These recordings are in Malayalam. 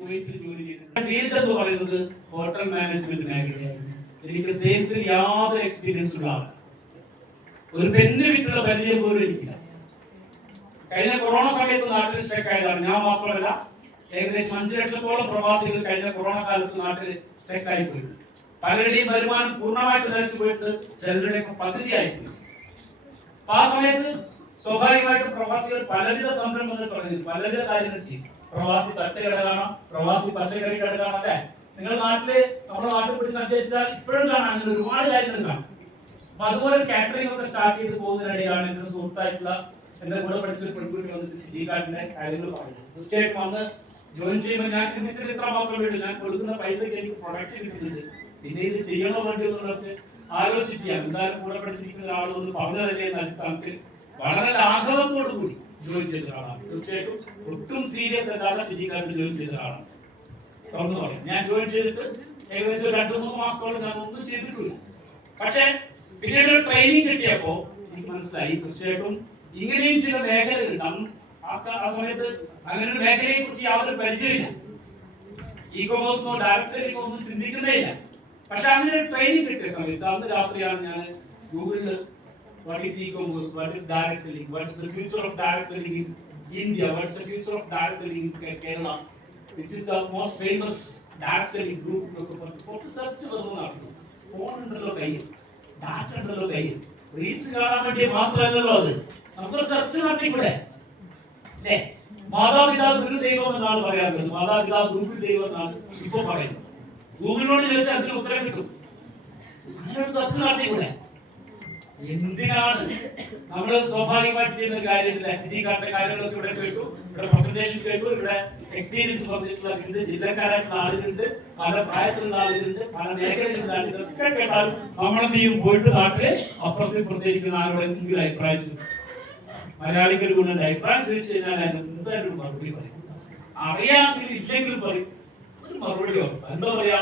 ഫീൽഡ് എന്ന് പറയുന്നത് ഹോട്ടൽ മാനേജ്മെന്റ് മേഖലയായിരുന്നു. എനിക്ക് സെയിൽസിൽ യാതൊരു എക്സ്പീരിയൻസ് ഉള്ള ആളാണ്. ഒരു പെണ്ണ് വിറ്റുള്ള പരിചയം പോലും എനിക്കില്ല. കഴിഞ്ഞ കൊറോണ സമയത്ത് നാട്ടിൽ സ്റ്റക്ക് ആയതാണ്. ഞാൻ മാത്രമല്ല, ഏകദേശം 5 ലക്ഷത്തോളം പ്രവാസികൾ കഴിഞ്ഞ കൊറോണ കാലത്ത് നാട്ടിൽ സ്റ്റക്ക് ആയി പോയി. പലരുടെയും വരുമാനം പൂർണ്ണമായിട്ട് നിലച്ചു പോയിട്ട് ചിലരുടെയൊക്കെ പകുതിയായിപ്പോയി. ആ സമയത്ത് സ്വാഭാവികമായിട്ടും പ്രവാസികൾ പലവിധ സംരംഭങ്ങൾ തുടങ്ങി, പലവിധ കാര്യങ്ങൾ ചെയ്യും. പ്രവാസി തട്ടുകട കാണാം, പ്രവാസി പച്ചക്കറി കട കാണാം. അല്ലെ, നിങ്ങളുടെ നാട്ടില് നമ്മുടെ നാട്ടിൽ കൂടി സഞ്ചരിച്ചാൽ ഇപ്പോഴും കാണാം, അങ്ങനെ ഒരുപാട് കാര്യങ്ങൾ കാണാം. അപ്പൊ അതുപോലെ കാറ്ററിംഗ് ഒക്കെ സ്റ്റാർട്ട് ചെയ്ത് പോകുന്നതിനിടെയാണ് എന്റെ സുഹൃത്തായിട്ടുള്ള എന്റെ കൂടെ പഠിച്ചൊരു പെൺകുട്ടി വന്നിട്ട് ഫിജിക്കാട്ടിന്റെ കാര്യങ്ങൾ പറയുന്നത്. തീർച്ചയായിട്ടും വന്ന് ജോയിൻ ചെയ്യുമ്പോൾ ഞാൻ ചിന്തിച്ചത് ഇത്ര മാത്രമേ ഉള്ളൂ, ഞാൻ കൊടുക്കുന്ന പൈസക്ക് എനിക്ക് പ്രൊഡക്റ്റ് കിട്ടുന്നുണ്ട്, പിന്നെ ഇത് ചെയ്യണോ വേണ്ടി എന്നുള്ളത് ആലോചിച്ച് ചെയ്യാം. എന്തായാലും കൂടെ പഠിച്ചിരിക്കുന്ന ഒരാൾ ഒന്ന് പറഞ്ഞതല്ലേ എന്ന അടിസ്ഥാനത്തിൽ വളരെ ലാഘവത്തോടു കൂടി ജോയിൻ ചെയ്ത ഒരാളാണ്. തീർച്ചയായിട്ടും ഒട്ടും സീരിയസ് അല്ലാതെ ഫിജിക്കാട്ടിൽ ജോയിൻ ചെയ്ത ഒരാളാണ്. തുറന്നു പറയാം, ഞാൻ ജോയിൻ ചെയ്തിട്ട് ഏകദേശം 2-3 മാസത്തോളം ഞാൻ ഒന്നും ചെയ്തിട്ടില്ല. പക്ഷേ പിന്നീട് ട്രെയിനിങ് കിട്ടിയപ്പോ എനിക്ക് മനസ്സിലായി തീർച്ചയായിട്ടും ഇങ്ങനെയും ചില മേഖലകളുണ്ട്. ആ സമയത്ത് അങ്ങനെ ഒരു മേഖലയെ കുറിച്ച് യാതൊരു പരിചയമില്ല. ഇ കൊമേഴ്സോ ഡയറക്ട് സെല്ലിങ്ങോ ഒന്നും ചിന്തിക്കുന്നേ ഇല്ല. പക്ഷെ അങ്ങനെ ഒരു ട്രെയിനിങ് കിട്ടിയ സമയത്ത് അന്ന് രാത്രിയാണ് ഞാൻ ഗൂഗിളിൽ what is e-commerce, what is direct selling, what is the future of direct selling in India, what is the future of direct selling in Kerala, which is the most famous direct selling group. For search varunnaadu phone undallo kayil, data undallo kayil, reels കാണാൻ വേണ്ടി മാത്രമല്ലല്ലോ അത്, നമുക്ക് സെർച്ച് നടത്തിക്കൂടെ അല്ലേ? മാതാപിതാ ഗുരു ദൈവം എന്നാണ് പറയാറുള്ളത്. മാതാപിതാ ഗുരു ദൈവം എന്നാണ് ഇപ്പൊ പറയുന്നത്. ഗൂഗിളിനോട് ചോദിച്ചാൽ അതിന് ഉത്തരം കിട്ടും. അങ്ങനെ സെർച്ച് നടത്തിക്കൂടെ? എന്തിനാണ് നമ്മൾ സ്വാഭാവികമായിട്ട് ചെയ്യുന്ന കാര്യമില്ല. ഫിജിക്കാരുടെ കാര്യങ്ങളൊക്കെ ഇവിടെ കേട്ടു, ഇവിടെ പ്രസന്റേഷൻ കേട്ടു, ഇവിടെ എക്സ്പീരിയൻസ് പറഞ്ഞിട്ടുള്ള ജില്ലക്കാരായിട്ടുള്ള ആളുകളുണ്ട്, പല പ്രായത്തിലുള്ള ആളുകളുണ്ട്, പല മേഖലയിലുള്ള ആളുകൾ. ഇതൊക്കെ കേട്ടാൽ നമ്മളെന്ത് ചെയ്യും? പോയിട്ട് നാട്ടില് അപ്പുറത്തിരിക്കുന്ന ആരോടെങ്കിലും അഭിപ്രായം ചോദിക്കും. മലയാളികൾ കൊണ്ട് അഭിപ്രായം ചോദിച്ചു കഴിഞ്ഞാൽ എന്തായാലും മറുപടി പറയും. അറിയാമെങ്കിലും ഇല്ലെങ്കിലും പറയും, ഒരു മറുപടിയോ എന്താ പറയാ,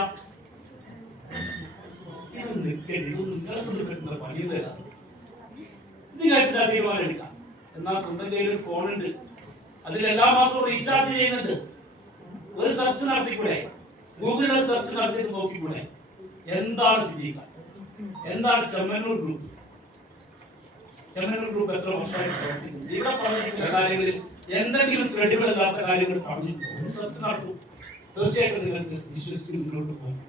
നിങ്ങൾക്ക് തീരുമാനം എടുക്കാം. എന്നാൽ സ്വന്തം കയ്യിൽ ഒരു ഫോൺ ഉണ്ട്, അതിൽ എല്ലാ മാസവും റീചാർജ് ചെയ്യുന്നുണ്ട്. ഒരു സെർച്ച് നടത്തിക്കൂടെ? ഗൂഗിളിൽ സെർച്ച് നടത്തിയിട്ട് നോക്കിക്കൂടെ എന്താണ് ഫിജിക്കാട്ട്, എന്താണ് ചെമ്മന്നൂർ ഗ്രൂപ്പ്? ചെമ്മന്നൂർ ഗ്രൂപ്പ് എത്ര വർഷമായി പ്രവർത്തിക്കുന്നു? ഇവിടെ പറഞ്ഞിരിക്കുന്ന കാര്യങ്ങളിൽ എന്തെങ്കിലും ക്രെഡിബിൾ അല്ലാത്ത കാര്യങ്ങൾ പറഞ്ഞിട്ടുണ്ടോ? സെർച്ച് നടത്തും, തീർച്ചയായിട്ടും നിങ്ങൾക്ക് വിശ്വസിച്ച് മുന്നോട്ട് പോകും.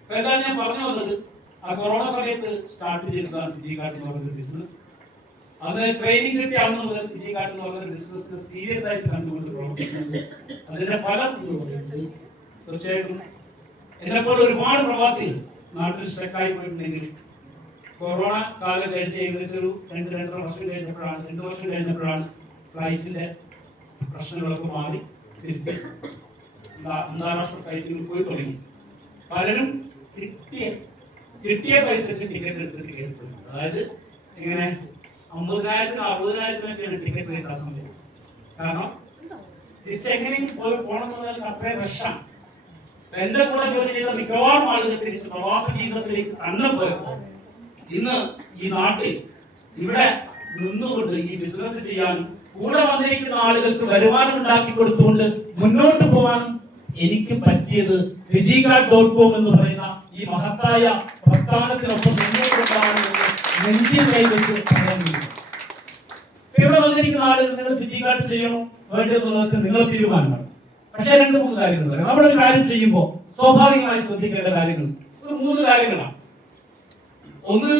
അപ്പൊ എന്താണ് ഞാൻ പറഞ്ഞു വന്നത്? ആ കൊറോണ സമയത്ത് സ്റ്റാർട്ട് ചെയ്തതാണ് ഫിജിക്കാട്ട് എന്ന് പറയുന്ന ബിസിനസ്. അന്ന് ട്രെയിനിങ് കിട്ടിയ അന്ന് മുതൽ ഫിജിക്കാട്ട് എന്ന് പറയുന്ന ബിസിനസ് സീരിയസ് ആയിട്ട് കണ്ടുകൊണ്ട് പ്രവർത്തിക്കുന്നത്. അതിന്റെ ഫലം എന്ന് പറയുന്നത് തീർച്ചയായിട്ടും എന്നെപ്പോലെ ഒരുപാട് പ്രവാസികൾ നാട്ടിൽ സ്ട്രക്കായി പോയിട്ടുണ്ടെങ്കിൽ കൊറോണ കാലം കഴിഞ്ഞ് ഏകദേശം ഒരു 2-2.5 വർഷം കഴിഞ്ഞപ്പോഴാണ്, 2 വർഷം കഴിഞ്ഞപ്പോഴാണ് ഫ്ലൈറ്റിന്റെ പ്രശ്നങ്ങളൊക്കെ മാറി തിരിച്ച് അന്താരാഷ്ട്ര ഫ്ലൈറ്റുകൾ പോയി തുടങ്ങി. പലരും കിട്ടിയ പൈസക്ക് ടിക്കറ്റ് എടുത്തിട്ട് കയറിപ്പോയി. അതായത് ഇങ്ങനെ 50,000-നും 60,000-ത്തിനൊക്കെയാണ് ടിക്കറ്റ് റേറ്റ് ആ സമയത്ത്. കാരണം തിരിച്ചെങ്ങനെയും പോകണമെന്നാൽ അത്രയും റഷാണ്. എന്റെ കൂടെ ജോലി ചെയ്ത മിക്കവാറും ആളുകൾ തിരിച്ച് പ്രവാസ ജീവിതത്തിലേക്ക് തന്നെ പോയപ്പോ ഇന്ന് ഈ നാട്ടിൽ ഇവിടെ നിന്നുകൊണ്ട് ഈ ബിസിനസ് ചെയ്യാനും കൂടെ വന്നിരിക്കുന്ന ആളുകൾക്ക് വരുമാനം ഉണ്ടാക്കി കൊടുത്തുകൊണ്ട് മുന്നോട്ട് പോകാനും എനിക്ക് പറ്റിയത് ഫിജിക്കാട്ട്.com എന്ന് പറയുന്ന ഈ മഹത്തായ പ്രസ്ഥാനത്തിനൊപ്പം മുന്നോട്ടുണ്ടാകുന്നത് നെഞ്ചിൽ കൈവച്ച് പറയുന്നു. ഇവിടെ വന്നിരിക്കുന്ന ആളുകൾ നിങ്ങൾ ഫിജിക്കാട്ട് ചെയ്യണോ വേണ്ടതെന്നുള്ളത് നിങ്ങളുടെ തീരുമാനമാണ്. പക്ഷേ 2-3 കാര്യങ്ങൾ പറയാം. നമ്മളൊരു കാര്യം ചെയ്യുമ്പോൾ സ്വാഭാവികമായി ശ്രദ്ധിക്കേണ്ട കാര്യങ്ങൾ ഒരു 3 കാര്യങ്ങളാണ്. ഒന്ന്,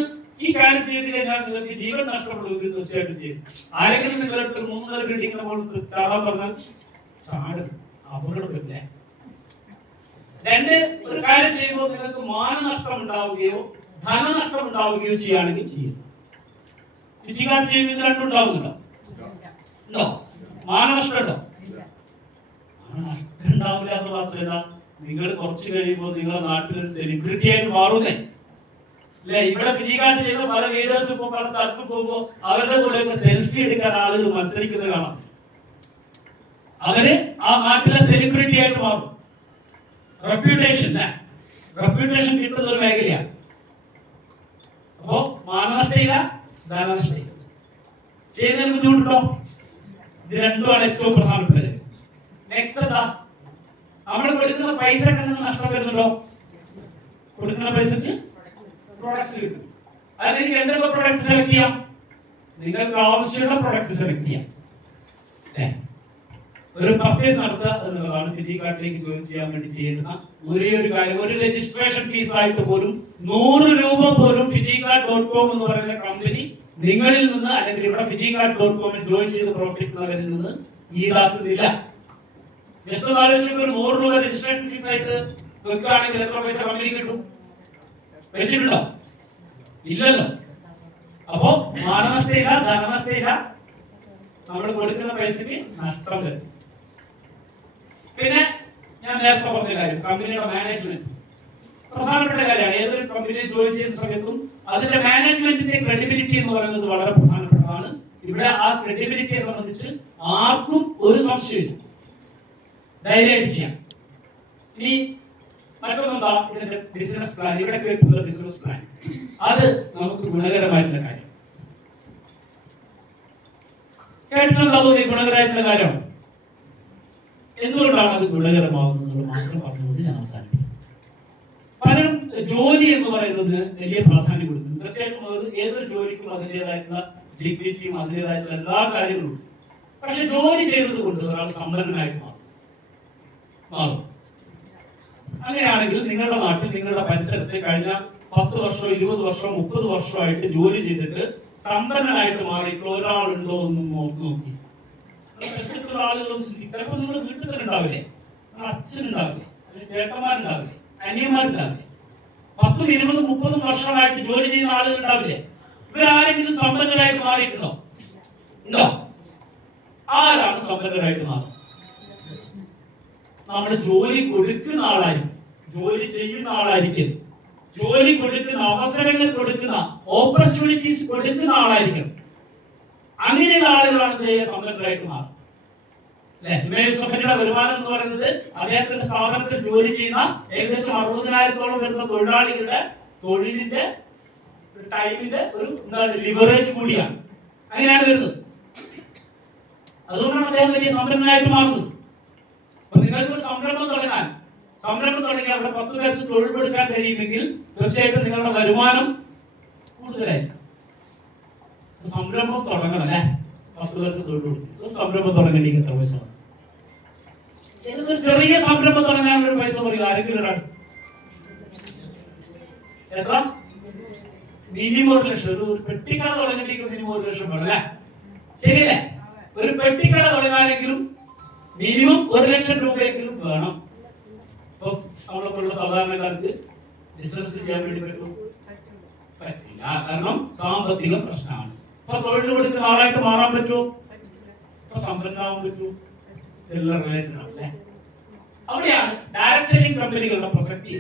ഈ കാര്യം ചെയ്ത് കഴിഞ്ഞാൽ നിങ്ങൾക്ക് ജീവൻ നഷ്ടപ്പെടുമെങ്കിൽ തീർച്ചയായിട്ടും ചെയ്യും. ആരെങ്കിലും നിങ്ങളുടെ 3 നില ബിൽഡിംഗ് നമ്മൾ ചാടാൻ പറഞ്ഞാൽ ചാടും, അപകടപ്പെടില്ല. 2, ഒരു കാര്യം ചെയ്യുമ്പോൾ നിങ്ങൾക്ക് മാനനഷ്ടം ഉണ്ടാവുകയോ ധനനഷ്ടം ഉണ്ടാവുകയോ ചെയ്യുകയാണെങ്കിൽ ചെയ്യും. ഫിജിക്കാട്ട് ചെയ്യുമ്പോൾ ഇത് 2 ഉണ്ടാവുന്നുണ്ടോ? ഉണ്ടോ? മാനനഷ്ടം ഉണ്ടോ? മാനനഷ്ടം ഉണ്ടാവില്ല എന്ന് മാത്രമല്ല, നിങ്ങൾ കുറച്ച് കഴിയുമ്പോൾ നിങ്ങളുടെ നാട്ടിൽ സെലിബ്രിറ്റി ആയിട്ട് മാറുന്നേ അല്ലെ? ഇവിടെ ഫിജിക്കാട്ട് ചെയ്യുന്ന പല ലീഡേഴ്സ് ഇപ്പോൾ പല സ്ഥലത്ത് പോകുമ്പോൾ അവരുടെ കൂടെ സെൽഫി എടുക്കാൻ ആളുകൾ മത്സരിക്കുന്നത് കാണാം. അവര് ആ നാട്ടിലെ സെലിബ്രിറ്റി ആയിട്ട് മാറും. റെപ്യൂട്ടേഷൻ കിട്ടുന്ന ഒരു മേഖലയാണ്. അപ്പോ മാനനഷ്ടയില്ല, ധനനഷ്ടയില്ല. ചെയ്യുന്നതിന് ബുദ്ധിമുട്ടുണ്ടോ? ഇത് 2ആണ് ഏറ്റവും പ്രധാനപ്പെട്ടത്. നെക്സ്റ്റ് എന്താ? നമ്മൾ കൊടുക്കുന്ന പൈസ നഷ്ടം വരുന്നുണ്ടോ? കൊടുക്കുന്ന പൈസക്ക് പ്രൊഡക്ട്സ് കിട്ടും. അത് നിങ്ങൾക്ക് എന്തൊക്കെ പ്രൊഡക്റ്റ് സെലക്ട് ചെയ്യാം? നിങ്ങൾക്ക് ആവശ്യമുള്ള പ്രൊഡക്റ്റ് സെലക്ട് ചെയ്യാം. ഒരു പർച്ചേസ് നടത്തുക എന്നുള്ളതാണ് ഫിജി കാർഡിലേക്ക് ജോയിൻ ചെയ്യാൻ വേണ്ടി ചെയ്യുന്ന ഒരേ ഒരു കാര്യം. ഒരു രജിസ്ട്രേഷൻ ഫീസ് ആയിട്ട് പോലും 100 രൂപ പോലും ഫിജികാർഡ്.com എന്ന് പറയുന്ന കമ്പനി നിങ്ങളിൽ നിന്ന് അല്ലെങ്കിൽ ഇവിടെ ഫിജികാർഡ്.com ജോയിൻ ചെയ്ത് പ്രവർത്തിക്കുന്നവരിൽ നിന്ന് ഈടാക്കുന്നില്ല. ജസ്റ്റ് ആലോചിച്ച് ഒരു 100 രൂപ രജിസ്ട്രേഷൻ ഫീസ് ആയിട്ട് വെക്കുകയാണെങ്കിൽ എത്ര പൈസ കമ്പനി കിട്ടും? വെച്ചിട്ടുണ്ടോ? ഇല്ലല്ലോ. അപ്പോ മാനനഷ്ടമില്ല, ധനനഷ്ടമില്ല, നമ്മൾ കൊടുക്കുന്ന പൈസക്ക് നഷ്ടം വരും. പിന്നെ ഞാൻ നേരത്തെ പറഞ്ഞ കാര്യം, കമ്പനിയുടെ മാനേജ്മെന്റ് പ്രധാനപ്പെട്ട കാര്യമാണ്. ഏതൊരു കമ്പനിയിൽ ജോയിൻ ചെയ്യുന്ന സമയത്തും അതിന്റെ മാനേജ്മെന്റിന്റെ ക്രെഡിബിലിറ്റി എന്ന് പറയുന്നത് വളരെ പ്രധാനപ്പെട്ടതാണ്. ഇവിടെ ആ ക്രെഡിബിലിറ്റിയെ സംബന്ധിച്ച് ആർക്കും ഒരു സംശയമില്ല, ധൈര്യമായിട്ട് ചെയ്യാം. ഇനി മറ്റൊന്നെന്താ, ഇതിന്റെ ബിസിനസ് പ്ലാൻ. ഇവിടെ കേൾക്കുന്ന ബിസിനസ് പ്ലാൻ അത് നമുക്ക് ഗുണകരമായിട്ടുള്ള കാര്യം. കേട്ടിട്ടുണ്ടാവും ഈ ഗുണകരമായിട്ടുള്ള കാര്യം. എന്തുകൊണ്ടാണ് അത് ഗുണകരമാകുന്നത് മാത്രം പറഞ്ഞുകൊണ്ട് ഞാൻ അവസാനിപ്പിക്കും. പലരും ജോലി എന്ന് പറയുന്നത് വലിയ പ്രാധാന്യം കൊടുക്കുന്നു. തീർച്ചയായിട്ടും ഏതൊരു ജോലിക്കും അതിൻ്റെതായിട്ടുള്ള ഡിഗ്നിറ്റിയും അതിൻ്റെതായിട്ടുള്ള എല്ലാ കാര്യങ്ങളും. പക്ഷെ ജോലി ചെയ്തത് കൊണ്ട് ഒരാൾ സമ്പന്നനായിട്ട് മാറും. അങ്ങനെയാണെങ്കിൽ നിങ്ങളുടെ നാട്ടിൽ, നിങ്ങളുടെ പരിസരത്ത് കഴിഞ്ഞ 10 വർഷമോ 20 വർഷമോ 30 വർഷമായിട്ട് ജോലി ചെയ്തിട്ട് സമ്പന്നനായിട്ട് മാറിയിട്ടുള്ള ഒരാളുണ്ടോ എന്നും നോക്കി ആളുകളും ചിലപ്പോൾ നിങ്ങൾ വീട്ടിൽ തന്നെ ഉണ്ടാവില്ലേ, അച്ഛനുണ്ടാവില്ലേ, അല്ലെങ്കിൽ ചേട്ടന്മാരുണ്ടാവില്ലേ, അനിയന്മാരുണ്ടാവില്ലേ, 10, 20, 30 വർഷമായിട്ട് ജോലി ചെയ്യുന്ന ആളുകൾ ഉണ്ടാവില്ലേ? ഇവരാരെങ്കിലും സമ്പന്നരായിട്ട് മാറിയിട്ടുണ്ടോ? ഉണ്ടോ? ആരാണ് സമ്പന്നരായിട്ട് മാറുന്നത്? നമ്മൾ ജോലി കൊടുക്കുന്ന ആളായിരിക്കും, ജോലി ചെയ്യുന്ന ആളായിരിക്കും, ജോലി കൊടുക്കുന്ന അവസരങ്ങൾ കൊടുക്കുന്ന ഓപ്പർച്യൂണിറ്റീസ് കൊടുക്കുന്ന ആളായിരിക്കും. അങ്ങനെയുള്ള ആളുകളാണ് സമ്പന്നരായിട്ട് മാറുന്നത്. യുടെ വരുമാനം എന്ന് പറയുന്നത് അദ്ദേഹത്തിന്റെ സ്ഥാപനത്തിൽ ജോലി ചെയ്യുന്ന ഏകദേശം 60,000-ഓളം വരുന്ന തൊഴിലാളികളുടെ തൊഴിലിന്റെ ടൈമിന്റെ ഒരു ലിവറേജ് കൂടിയാണ്. അങ്ങനെയാണ് വരുന്നത്. അതുകൊണ്ടാണ് അദ്ദേഹം വലിയ സമ്പന്നനായിട്ട് മാറുന്നത്. അപ്പൊ നിങ്ങൾക്ക് ഒരു സംരംഭം തുടങ്ങി അവിടെ 10 പേർക്ക് തൊഴിൽ കൊടുക്കാൻ കഴിയുമെങ്കിൽ തീർച്ചയായിട്ടും നിങ്ങളുടെ വരുമാനം കൂടുതലായിരിക്കും. സംരംഭം തുടങ്ങണം അല്ലേ? 10 പേർക്ക് തൊഴിൽ കൊടുക്കും. സംരംഭം തുടങ്ങണമെങ്കിൽ എത്ര പൈസ? ഏതൊരു ചെറിയ സംരംഭം തുടങ്ങാനുള്ള ഒരു പൈസ പറയും ആരെങ്കിലും ഒരാൾ. എത്ര? മിനിമം 1 ലക്ഷം. ഒരു പെട്ടിക്കട തുടങ്ങണമെങ്കിൽ മിനിമം 1 ലക്ഷം വേണം അല്ലേ? ശരിയല്ലേ? ഒരു പെട്ടിക്കട തുടങ്ങാനെങ്കിലും മിനിമം 1 ലക്ഷം രൂപയെങ്കിലും വേണം. ഇപ്പൊ നമ്മളെപ്പോലുള്ള സാധാരണക്കാർക്ക് ബിസിനസ് ചെയ്യാൻ വേണ്ടി പറ്റില്ല. കാരണം സാമ്പത്തിക പ്രശ്നമാണ്. ഇപ്പൊ തൊഴിൽ കൊടുക്കുന്ന ആളായിട്ട് മാറാൻ പറ്റുമോ? ഇപ്പൊ സമ്പന്നമാവാൻ പറ്റുമോ? എല്ലാം റിലേറ്റഡ് ആണല്ലേ. അവിടെയാണ് ഡയറക്ട് സെല്ലിംഗ് കമ്പനികളുടെ പ്രസക്തി.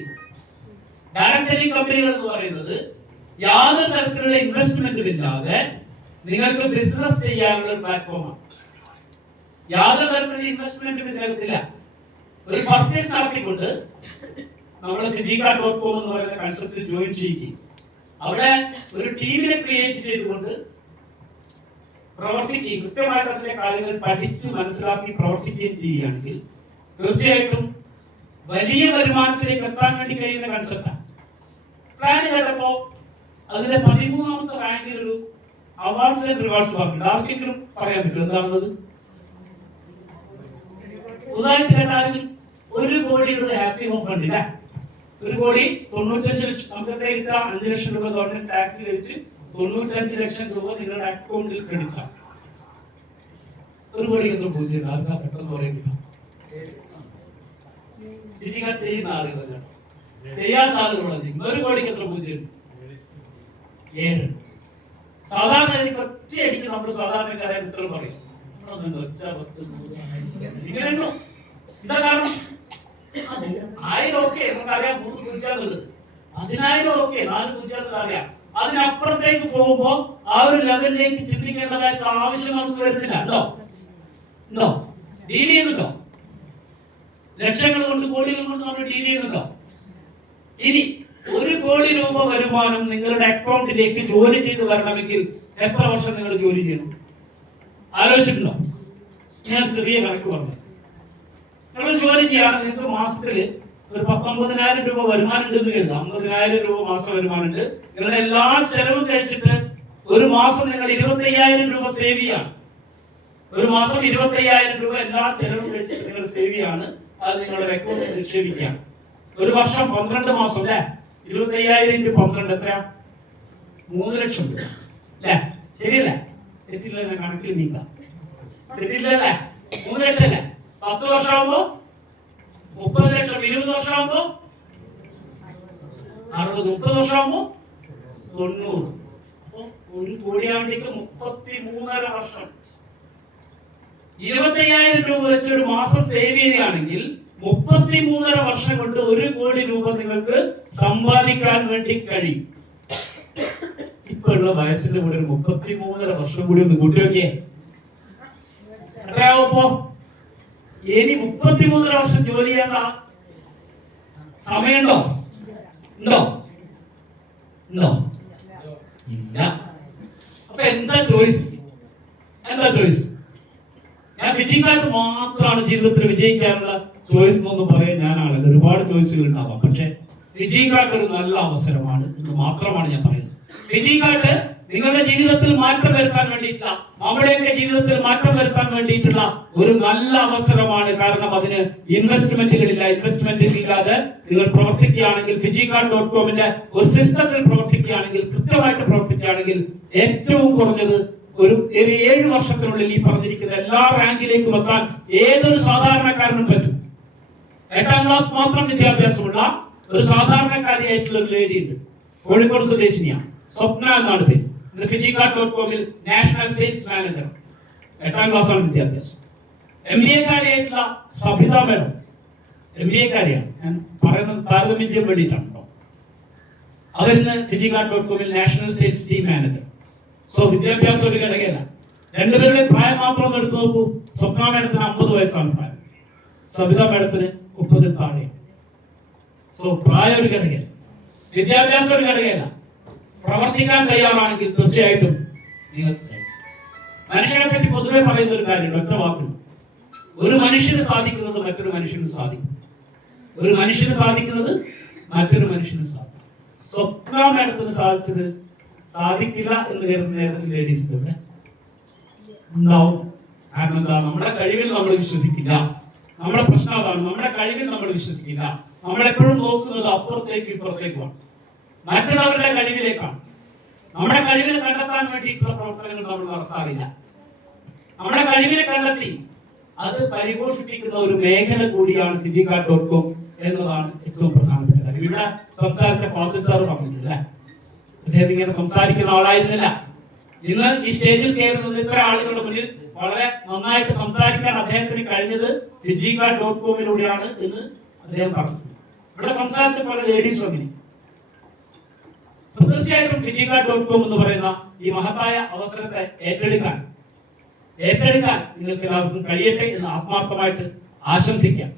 ഡയറക്ട് സെല്ലിംഗ് കമ്പനികൾ എന്ന് പറയുന്നത് യാതൊരു തരത്തിലുള്ള ഇൻവെസ്റ്റ്മെന്റും ഇല്ലാതെ നിങ്ങൾക്ക് ബിസിനസ് ചെയ്യാനുള്ള ഒരു പ്ലാറ്റ്ഫോമാണ്. യാതൊരു തരത്തിലുള്ള ഇൻവെസ്റ്റ്മെന്റും ഇതിനകത്തില്ല. ഒരു പർച്ചേസ് നടത്തിക്കൊണ്ട് നമ്മൾ ഫിജികാർഡ്.com എന്ന് പറയുന്ന കൺസെപ്റ്റിൽ ജോയിൻ ചെയ്യുകയും അവിടെ ഒരു ടീമിനെ ക്രിയേറ്റ് ചെയ്തുകൊണ്ട് പ്രവർത്തിക്കുകയും കൃത്യമായിട്ട് അതിലെ കാര്യങ്ങൾ പഠിച്ച് മനസ്സിലാക്കി പ്രവർത്തിക്കുകയും ചെയ്യുകയാണെങ്കിൽ തീർച്ചയായിട്ടും വലിയ വരുമാനത്തിലേക്ക് എത്താൻ വേണ്ടി കഴിയുന്ന കൺസെപ്റ്റാണ്. പ്ലാൻ കേട്ടപ്പോ അതിന്റെ 13ാമത്തെ റാങ്കിൽ ഒരു അവാർഡ്സ് ആൻഡ് റിവാർഡ്സ് പറഞ്ഞിട്ടുണ്ട്. ആർക്കെങ്കിലും പറയാൻ പറ്റും എന്താണെന്നത്? ഉദാഹരണത്തിന് കേട്ടാലും 1 കോടിയുടെ ഹാപ്പി ഹോം ഫണ്ട് ഇല്ല. 1 കോടി 95 ലക്ഷം നമുക്ക് 5 ലക്ഷം രൂപ ഗവൺമെന്റ് ടാക്സ് വെച്ച് 95 ലക്ഷം രൂപ നിങ്ങളുടെ അക്കൗണ്ടിൽ ക്രെഡിറ്റ് ആണ്. 1 കോടി എന്തോ പൂജ്യം ആർക്കാ പെട്ടെന്ന് പറയുന്നില്ല. ചെയ്യുന്ന ആളുകൾ ചെയ്യാത്ത ആളുകളാണ്. 1 കോടിക്ക് എത്ര പൂജ്യം? 7. സാധാരണ ഒറ്റയടിക്ക് നമ്മൾ സാധാരണക്കാരെ ഉത്തരം പറയും. ഇങ്ങനെയുണ്ടോ? എന്താ കാരണം? 1000 ഓക്കെ നമുക്കറിയാം, 3 പൂജ്യാന്നുള്ളത്. 10,000 ഓക്കെ, 4 പൂജ്യാന്നുള്ളത് അറിയാം. അതിനപ്പുറത്തേക്ക് പോകുമ്പോ ആ ഒരു ലെവലിലേക്ക് ചിന്തിക്കേണ്ടതായിട്ട് ആവശ്യം നമുക്ക് വരുന്നില്ല. ഉണ്ടോ? ഡീൽ ചെയ്യുന്നുണ്ടോ? ലക്ഷങ്ങൾ കൊണ്ട് കോടികൾ കൊണ്ട് നമ്മൾ ഡീൽ ചെയ്യുന്നുണ്ടോ? ഇനി 1 കോടി രൂപ വരുമാനം നിങ്ങളുടെ അക്കൗണ്ടിലേക്ക് ജോലി ചെയ്ത് വരണമെങ്കിൽ എത്ര വർഷം നിങ്ങൾ ജോലി ചെയ്യണം? ആലോചിച്ചിട്ടുണ്ടോ? ഞാൻ ചെറിയ കണക്ക് പറഞ്ഞു. നിങ്ങൾ ജോലി ചെയ്യാണ്, നിങ്ങൾക്ക് മാസത്തിൽ ഒരു 19,000 രൂപ വരുമാനം ഉണ്ടെന്ന് കരുതുക. 50,000 രൂപ മാസം വരുമാനം ഉണ്ട്. നിങ്ങളുടെ എല്ലാ ചെലവും കഴിച്ചിട്ട് ഒരു മാസം നിങ്ങൾ 25,000 രൂപ സേവ് ചെയ്യാണ്. ഒരു മാസം 25,000 രൂപ എല്ലാ ചെലവും കഴിച്ചിട്ട് നിങ്ങൾ സേവ് ചെയ്യാണ്. അത് നിങ്ങളുടെ അക്കൗണ്ടിൽ നിക്ഷേപിക്കുകയാണ്. ഒരു വർഷം 12 മാസം അല്ലേ? 25,000 × 12 എത്രയാ? 3 ലക്ഷം രൂപ അല്ലേ? ശരിയല്ലേ? തെറ്റില്ല, കണക്കിൽ നീക്കാം. തെറ്റില്ലല്ലേ? 3 ലക്ഷം അല്ലേ? 10 വർഷമാകുമ്പോ 30 ലക്ഷം, 20 വർഷമാകുമ്പോ 60, 30 വർഷമാകുമ്പോ 90. അപ്പൊ 1 കോടിയാണ്ടിക്ക് 33.5 വർഷം. 25,000 രൂപ വെച്ച് ഒരു മാസം സേവ് ചെയ്യുകയാണെങ്കിൽ 33.5 വർഷം കൊണ്ട് 1 കോടി രൂപ നിങ്ങൾക്ക് സമ്പാദിക്കാൻ വേണ്ടി കഴിയും. ഇപ്പൊ ഉള്ള വയസ്സിന്റെ കൂടെ ഒരു 33.5 വർഷം കൂടി ഒന്ന് കൂട്ടി നോക്കിയേ, എത്രയാവുമ്പോ? ഇനി 33.5 വർഷം ജോലി ചെയ്യാനുള്ള സമയമുണ്ടോ? ഉണ്ടോ? ഉണ്ടോ? ഇല്ല. അപ്പൊ എന്താ ചോയ്സ്? എന്താ ചോയ്സ്? ഞാൻ വിജയിക്കാർക്ക് മാത്രമാണ് ജീവിതത്തിൽ വിജയിക്കാനുള്ള ചോയ്സ് എന്നൊന്നും പറയാൻ ഞാനാണല്ലോ. ഒരുപാട് ചോയ്സുകൾ ഉണ്ടാവാം, പക്ഷെ വിജയിക്കാർക്ക് ഒരു നല്ല അവസരമാണ് എന്ന് മാത്രമാണ് ഞാൻ പറയുന്നത്. വിജയിക്കാർക്ക് നിങ്ങളുടെ ജീവിതത്തിൽ മാറ്റം വരുത്താൻ വേണ്ടിയിട്ടുള്ള, നമ്മുടെയൊക്കെ ജീവിതത്തിൽ മാറ്റം വരുത്താൻ വേണ്ടിയിട്ടുള്ള ഒരു നല്ല അവസരമാണ്. കാരണം അതിന് ഇൻവെസ്റ്റ്മെന്റുകളില്ല. ഇൻവെസ്റ്റ്മെന്റ് ഇല്ലാതെ നിങ്ങൾ പ്രവർത്തിക്കുകയാണെങ്കിൽ, fijicard.comന്റെ ഒരു സിസ്റ്റത്തിൽ പ്രവർത്തിക്കുകയാണെങ്കിൽ, കൃത്യമായിട്ട് പ്രവർത്തിക്കുകയാണെങ്കിൽ, ഏറ്റവും കുറഞ്ഞത് ഒരു 7 വർഷത്തിനുള്ളിൽ ഈ പറഞ്ഞിരിക്കുന്ന എല്ലാ റാങ്കിലേക്കും എത്താൻ ഏതൊരു സാധാരണക്കാരനും പറ്റും. 8ാം ക്ലാസ് മാത്രം വിദ്യാഭ്യാസമുള്ള ഒരു സാധാരണക്കാരിയായിട്ടുള്ള ഒരു ലേഡി ഉണ്ട്, കോഴിക്കോട് സ്വദേശിനിയാണ്, സ്വപ്ന എന്നാണ് പേര്. fijicard.comൽ നാഷണൽ സെയിൽസ് മാനേജർ, 8ാം ക്ലാസ് ആണ് വിദ്യാഭ്യാസം. MBA കാരിയായിട്ടുള്ള സബിത മേഡം, MBA കാരിയാണ്. ഞാൻ പറയുന്നത് താരതമ്യം ചെയ്യാൻ വേണ്ടിയിട്ടാണ് കേട്ടോ. അവരിന്ന് fijicard.comൽ national sales team manager. So വിദ്യാഭ്യാസം ഒരു ഘടകമല്ല. രണ്ടുപേരുടെ പ്രായം മാത്രം ഒന്ന് എടുത്തു നോക്കൂ. സ്വപ്ന മേഡത്തിന് 50 വയസ്സാണ് പ്രായം, സബിത മേഡത്തിന് 30 താഴെ. സോ പ്രായം ഒരു ഘടകമല്ല, വിദ്യാഭ്യാസം ഒരു ഘടകമല്ല. പ്രവർത്തിക്കാൻ തയ്യാറാണെങ്കിൽ തീർച്ചയായിട്ടും നിങ്ങൾക്ക് കഴിയും. മനുഷ്യനെ പറ്റി പൊതുവെ പറയുന്ന ഒരു കാര്യം, ഒറ്റ വാക്കുണ്ട്: ഒരു മനുഷ്യന് സാധിക്കുന്നത് മറ്റൊരു മനുഷ്യന് സാധിക്കും. ഒരു മനുഷ്യന് സാധിക്കുന്നത് മറ്റൊരു മനുഷ്യന് സാധിക്കും. സ്വപ്ന മേഡത്തിന് സാധിച്ചത് സാധിക്കില്ല എന്ന് കരുതുന്ന നേരത്തിൽ ലേഡീസ് ഇവിടെ ഉണ്ടാവും. കാരണം എന്താ? നമ്മുടെ കഴിവിൽ നമ്മൾ വിശ്വസിക്കില്ല. നമ്മുടെ പ്രശ്നം അതാണ്, നമ്മുടെ കഴിവിൽ നമ്മൾ വിശ്വസിക്കില്ല. നമ്മളെപ്പോഴും നോക്കുന്നത് അപ്പുറത്തേക്ക് ഇപ്പുറത്തേക്കുമാണ്, മറ്റുള്ളവരുടെ കഴിവിലേക്കാണ്. നമ്മുടെ കഴിവിനെ കണ്ടെത്താൻ വേണ്ടിയിട്ടുള്ള പ്രവർത്തനങ്ങൾ നമ്മൾ നടത്താറില്ല. നമ്മുടെ കഴിവിനെ കണ്ടെത്തി അത് പരിപോഷിപ്പിക്കുന്ന ഒരു മേഖല കൂടിയാണ് fijicard.com എന്നതാണ് ഏറ്റവും പ്രധാനപ്പെട്ട കാര്യം. ഇവിടെ സംസാരിച്ച ഫാസിൽ സാർ പറഞ്ഞിട്ടില്ലേ, അദ്ദേഹം ഇങ്ങനെ സംസാരിക്കുന്ന ആളായിരുന്നില്ല. ഇന്ന് ഈ സ്റ്റേജിൽ കയറുന്നത് ഇത്ര ആളുകളുടെ മുന്നിൽ വളരെ നന്നായിട്ട് സംസാരിക്കാൻ അദ്ദേഹത്തിന് കഴിഞ്ഞത് fijicard.comലൂടെയാണ് എന്ന് അദ്ദേഹം പറഞ്ഞു. ഇവിടെ സംസാരിച്ച പല ലേഡീസ് വന്നിന്. തീർച്ചയായിട്ടും fijicard.com എന്ന് പറയുന്ന ഈ മഹത്തായ അവസരത്തെ ഏറ്റെടുക്കാൻ നിങ്ങൾക്ക് എല്ലാവർക്കും കഴിയട്ടെ എന്ന് ആത്മാർത്ഥമായിട്ട് ആശംസിക്കാം.